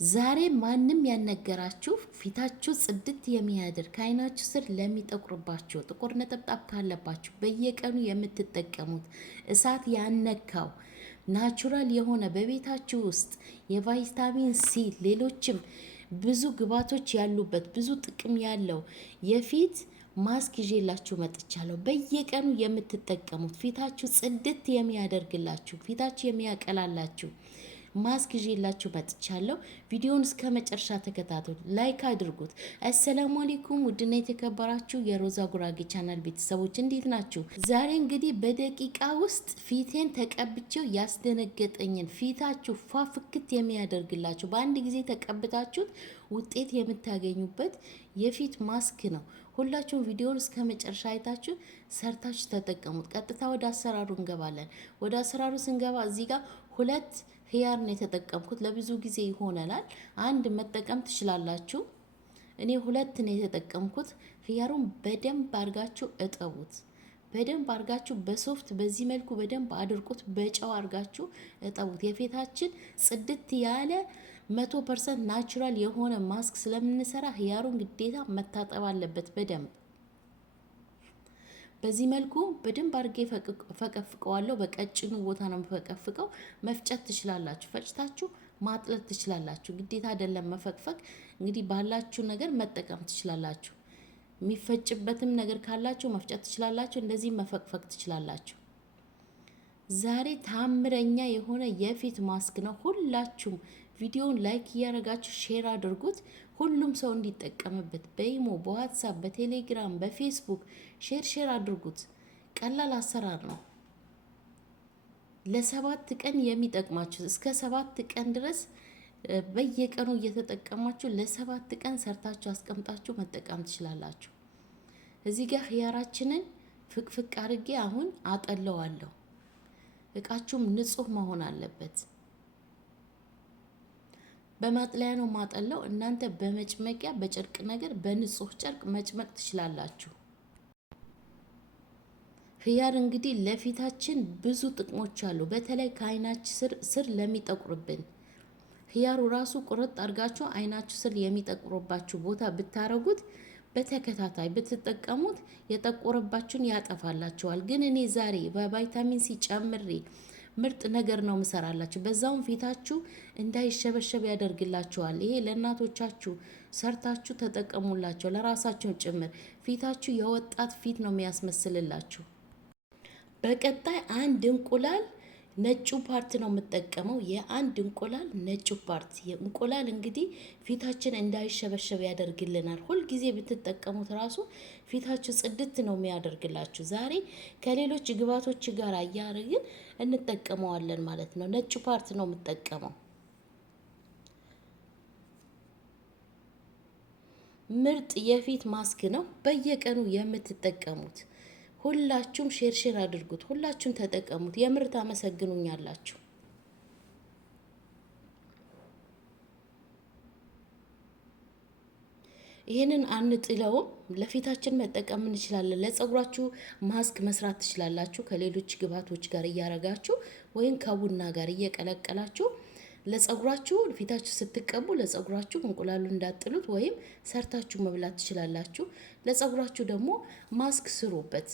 ዛሬ ማንም ያነገራችሁ ፊታችሁ ጽድት የሚያደርግ ከአይናችሁ ስር ለሚጠቁርባችሁ ጥቁር ነጠብጣብ ካለባችሁ በየቀኑ የምትጠቀሙት እሳት ያነካው ናቹራል የሆነ በቤታችሁ ውስጥ የቫይታሚን ሲ ሌሎችም ብዙ ግብዓቶች ያሉበት ብዙ ጥቅም ያለው የፊት ማስክ ይዤላችሁ መጥቻለሁ። በየቀኑ የምትጠቀሙት ፊታችሁ ጽድት የሚያደርግላችሁ ፊታችሁ የሚያቀላላችሁ ማስክ ይዤላችሁ መጥቻለሁ። ቪዲዮውን እስከ መጨረሻ ተከታተሉ፣ ላይክ አድርጉት። አሰላሙ አለይኩም ውድና የተከበራችሁ የሮዛ ጉራጌ ቻናል ቤተሰቦች እንዴት ናችሁ? ዛሬ እንግዲህ በደቂቃ ውስጥ ፊቴን ተቀብቼው ያስደነገጠኝን ፊታችሁ ፏፍክት የሚያደርግላችሁ በአንድ ጊዜ ተቀብታችሁት ውጤት የምታገኙበት የፊት ማስክ ነው። ሁላችሁም ቪዲዮውን እስከ መጨረሻ አይታችሁ ሰርታችሁ ተጠቀሙት። ቀጥታ ወደ አሰራሩ እንገባለን። ወደ አሰራሩ ስንገባ እዚህ ጋር ሁለት ሂያር ነው የተጠቀምኩት። ለብዙ ጊዜ ይሆነናል። አንድ መጠቀም ትችላላችሁ። እኔ ሁለት ነው የተጠቀምኩት። ሂያሩን በደንብ አድርጋችሁ እጠቡት። በደንብ አድርጋችሁ በሶፍት በዚህ መልኩ በደንብ አድርቁት። በጨው አድርጋችሁ እጠቡት። የፊታችን ጽድት ያለ 100% ናቹራል የሆነ ማስክ ስለምንሰራ ሂያሩን ግዴታ መታጠብ አለበት በደንብ። በዚህ መልኩ በደንብ አድርጌ ፈቀፍቀዋለሁ። በቀጭኑ ቦታ ነው ፈቀፍቀው። መፍጨት ትችላላችሁ፣ ፈጭታችሁ ማጥለት ትችላላችሁ። ግዴታ አይደለም መፈቅፈቅ። እንግዲህ ባላችሁ ነገር መጠቀም ትችላላችሁ። የሚፈጭበትም ነገር ካላችሁ መፍጨት ትችላላችሁ። እንደዚህ መፈቅፈቅ ትችላላችሁ። ዛሬ ታምረኛ የሆነ የፊት ማስክ ነው። ሁላችሁም ቪዲዮውን ላይክ እያደረጋችሁ ሼር አድርጉት፣ ሁሉም ሰው እንዲጠቀምበት። በኢሞ፣ በዋትሳፕ፣ በቴሌግራም፣ በፌስቡክ ሼር አድርጉት። ቀላል አሰራር ነው። ለ7 ቀን የሚጠቅማችሁ እስከ 7 ቀን ድረስ በየቀኑ እየተጠቀማችሁ ለ7 ቀን ሰርታችሁ አስቀምጣችሁ መጠቀም ትችላላችሁ። እዚህ ጋር ሂያራችንን ፍቅፍቅ አድርጌ አሁን አጠለዋለሁ። እቃችሁም ንጹህ መሆን አለበት። በማጥለያ ነው ማጠለው። እናንተ በመጭመቂያ በጨርቅ ነገር በንጹህ ጨርቅ መጭመቅ ትችላላችሁ። ሂያር እንግዲህ ለፊታችን ብዙ ጥቅሞች አሉ። በተለይ ከአይናችን ስር ለሚጠቁርብን ሂያሩ ራሱ ቁርጥ አድርጋችሁ አይናችሁ ስር የሚጠቁርባችሁ ቦታ ብታረጉት በተከታታይ ብትጠቀሙት የጠቆረባችሁን ያጠፋላችኋል። ግን እኔ ዛሬ በቫይታሚን ሲ ጨምሬ ምርጥ ነገር ነው ምሰራላችሁ። በዛውም ፊታችሁ እንዳይሸበሸብ ያደርግላችኋል። ይሄ ለእናቶቻችሁ ሰርታችሁ ተጠቀሙላቸው፣ ለራሳችሁ ጭምር። ፊታችሁ የወጣት ፊት ነው የሚያስመስልላችሁ። በቀጣይ አንድ እንቁላል ነጩ ፓርት ነው የምጠቀመው። የአንድ እንቁላል ነጩ ፓርት። እንቁላል እንግዲህ ፊታችን እንዳይሸበሸብ ያደርግልናል። ሁልጊዜ ብትጠቀሙት ራሱ ፊታችሁ ጽድት ነው የሚያደርግላችሁ። ዛሬ ከሌሎች ግብዓቶች ጋር እያደረግን እንጠቀመዋለን ማለት ነው። ነጩ ፓርት ነው የምጠቀመው። ምርጥ የፊት ማስክ ነው፣ በየቀኑ የምትጠቀሙት። ሁላችሁም ሼር አድርጉት። ሁላችሁም ተጠቀሙት። የምር ታመሰግኑኛላችሁ። ይሄንን አንጥለውም፣ ለፊታችን መጠቀም እንችላለን። ለጸጉራችሁ ማስክ መስራት ትችላላችሁ። ከሌሎች ግብዓቶች ጋር እያረጋችሁ ወይም ከቡና ጋር እየቀለቀላችሁ ለጸጉራችሁ ፊታችሁ ስትቀቡ ለጸጉራችሁ እንቁላሉ እንዳጥሉት ወይም ሰርታችሁ መብላት ትችላላችሁ። ለጸጉራችሁ ደግሞ ማስክ ስሩበት።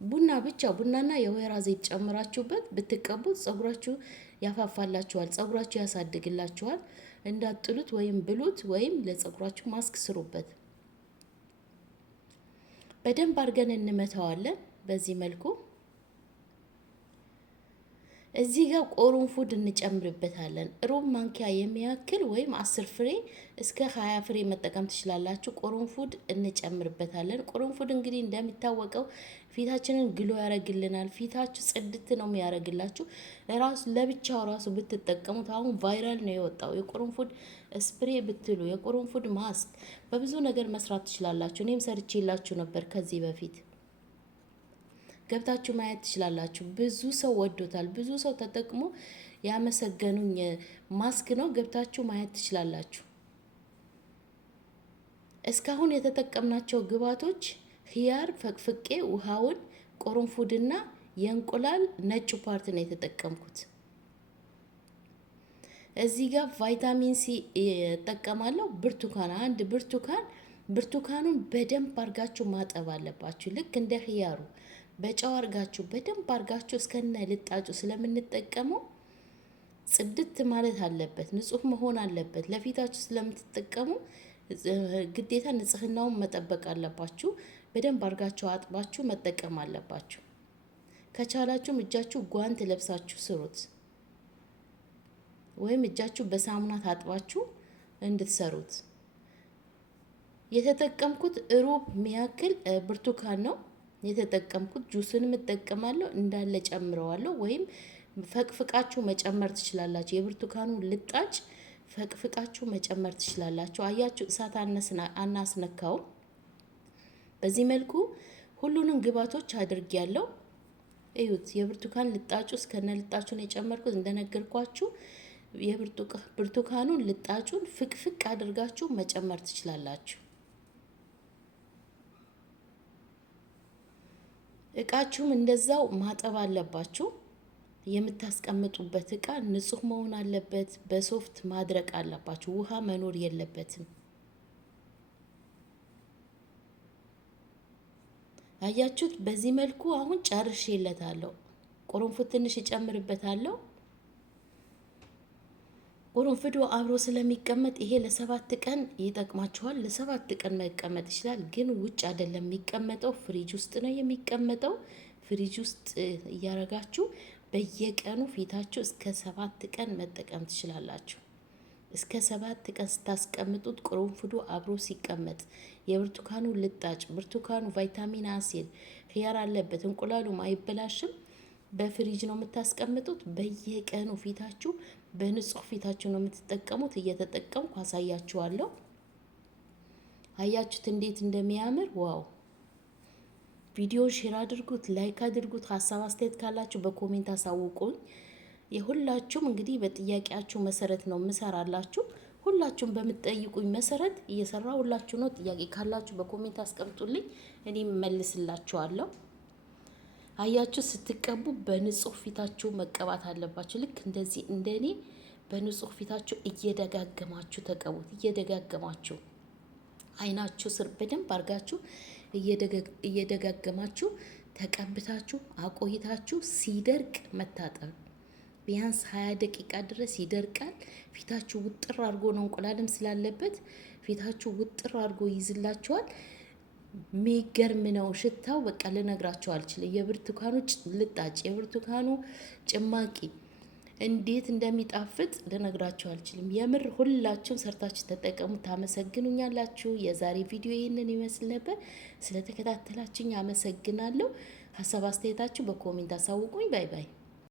ቡና ብቻ ቡናና የወይራ ዘይት ጨምራችሁበት ብትቀቡት ጸጉራችሁ ያፋፋላችኋል፣ ጸጉራችሁ ያሳድግላችኋል። እንዳጥሉት ወይም ብሉት ወይም ለጸጉራችሁ ማስክ ስሩበት። በደንብ አድርገን እንመታዋለን በዚህ መልኩ። እዚህ ጋር ቁርንፉድ እንጨምርበታለን። ሩብ ማንኪያ የሚያክል ወይም 10 ፍሬ እስከ 20 ፍሬ መጠቀም ትችላላችሁ። ቁርንፉድ እንጨምርበታለን። ቁርንፉድ እንግዲህ እንደሚታወቀው ፊታችንን ግሎ ያደርግልናል። ፊታችሁ ጽድት ነው የሚያደርግላችሁ። ራሱ ለብቻው ራሱ ብትጠቀሙት አሁን ቫይራል ነው የወጣው የቁርንፉድ ስፕሬ ብትሉ የቁርንፉድ ማስክ በብዙ ነገር መስራት ትችላላችሁ። እኔም ሰርቼላችሁ ነበር ከዚህ በፊት። ገብታችሁ ማየት ትችላላችሁ። ብዙ ሰው ወዶታል። ብዙ ሰው ተጠቅሞ ያመሰገኑኝ ማስክ ነው። ገብታችሁ ማየት ትችላላችሁ። እስካሁን የተጠቀምናቸው ግብዓቶች ሂያር ፈቅፍቄ ውሃውን፣ ቁርንፉድና የእንቁላል ነጩ ፓርት ነው የተጠቀምኩት። እዚህ ጋር ቫይታሚን ሲ እጠቀማለሁ። ብርቱካን አንድ ብርቱካኑን በደንብ አርጋችሁ ማጠብ አለባችሁ። ልክ እንደ ህያሩ በጨው አርጋችሁ በደንብ አርጋችሁ እስከነ ልጣጩ ስለምንጠቀመው ጽድት ማለት አለበት፣ ንጹህ መሆን አለበት። ለፊታችሁ ስለምትጠቀሙ ግዴታ ንጽህናውን መጠበቅ አለባችሁ። በደንብ አርጋችሁ አጥባችሁ መጠቀም አለባችሁ። ከቻላችሁም እጃችሁ ጓንት ለብሳችሁ ስሩት፣ ወይም እጃችሁ በሳሙና ታጥባችሁ እንድትሰሩት። የተጠቀምኩት ሩብ ሚያክል ብርቱካን ነው የተጠቀምኩት። ጁስንም እጠቀማለሁ እንዳለ ጨምረዋለሁ፣ ወይም ፈቅፍቃችሁ መጨመር ትችላላችሁ። የብርቱካኑ ልጣጭ ፈቅፍቃችሁ መጨመር ትችላላችሁ። አያችሁ፣ እሳት አናስነካው። በዚህ መልኩ ሁሉንም ግብአቶች አድርጌያለሁ። እዩት፣ የብርቱካን ልጣጩ እስከነ ልጣጩን የጨመርኩት እንደነገርኳችሁ። የብርቱካኑን ልጣጩን ፍቅፍቅ አድርጋችሁ መጨመር ትችላላችሁ። እቃችሁም እንደዛው ማጠብ አለባችሁ። የምታስቀምጡበት እቃ ንጹህ መሆን አለበት። በሶፍት ማድረቅ አለባችሁ። ውሃ መኖር የለበትም። አያችሁት? በዚህ መልኩ አሁን ጨርሼለታለሁ። ቁርንፉድ ትንሽ እጨምርበታለሁ። ቁርንፉዱ አብሮ ስለሚቀመጥ ይሄ ለ7 ቀን ይጠቅማችኋል። ለ7 ቀን መቀመጥ ይችላል፣ ግን ውጭ አይደለም የሚቀመጠው፣ ፍሪጅ ውስጥ ነው የሚቀመጠው። ፍሪጅ ውስጥ እያረጋችሁ በየቀኑ ፊታችሁ እስከ 7 ቀን መጠቀም ትችላላችሁ። እስከ 7 ቀን ስታስቀምጡት ቁርንፉዱ አብሮ ሲቀመጥ፣ የብርቱካኑ ልጣጭ፣ ብርቱካኑ ቫይታሚን አሲድ፣ ኺያር አለበት፣ እንቁላሉም አይበላሽም። በፍሪጅ ነው የምታስቀምጡት። በየቀኑ ፊታችሁ በንጹህ ፊታችሁ ነው የምትጠቀሙት። እየተጠቀምኩ አሳያችኋለሁ። አያችሁት እንዴት እንደሚያምር? ዋው! ቪዲዮ ሼር አድርጉት፣ ላይክ አድርጉት። ሀሳብ አስተያየት ካላችሁ በኮሜንት አሳውቁኝ። የሁላችሁም እንግዲህ በጥያቄያችሁ መሰረት ነው የምሰራላችሁ። ሁላችሁም በምትጠይቁኝ መሰረት እየሰራሁላችሁ ነው። ጥያቄ ካላችሁ በኮሜንት አስቀምጡልኝ፣ እኔም መልስላችኋለሁ። አያችሁ፣ ስትቀቡ በንጹህ ፊታችሁ መቀባት አለባችሁ። ልክ እንደዚህ እንደኔ በንጹህ ፊታችሁ እየደጋገማችሁ ተቀቡት። እየደጋገማችሁ አይናችሁ ስር በደንብ አርጋችሁ እየደጋገማችሁ ተቀብታችሁ አቆይታችሁ ሲደርቅ መታጠብ። ቢያንስ 20 ደቂቃ ድረስ ይደርቃል። ፊታችሁ ውጥር አድርጎ ነው፣ እንቁላልም ስላለበት ፊታችሁ ውጥር አድርጎ ይይዝላችኋል። ሚገርም ነው ሽታው። በቃ ልነግራችሁ አልችልም። የብርቱካኑ ልጣጭ፣ የብርቱካኑ ጭማቂ እንዴት እንደሚጣፍጥ ልነግራችሁ አልችልም። የምር ሁላችሁም ሰርታችሁ ተጠቀሙ። ታመሰግኑኛላችሁ። የዛሬ ቪዲዮ ይህንን ይመስል ነበር። ስለተከታተላችሁኝ አመሰግናለሁ። ሀሳብ አስተያየታችሁ በኮሜንት አሳውቁኝ። ባይ ባይ።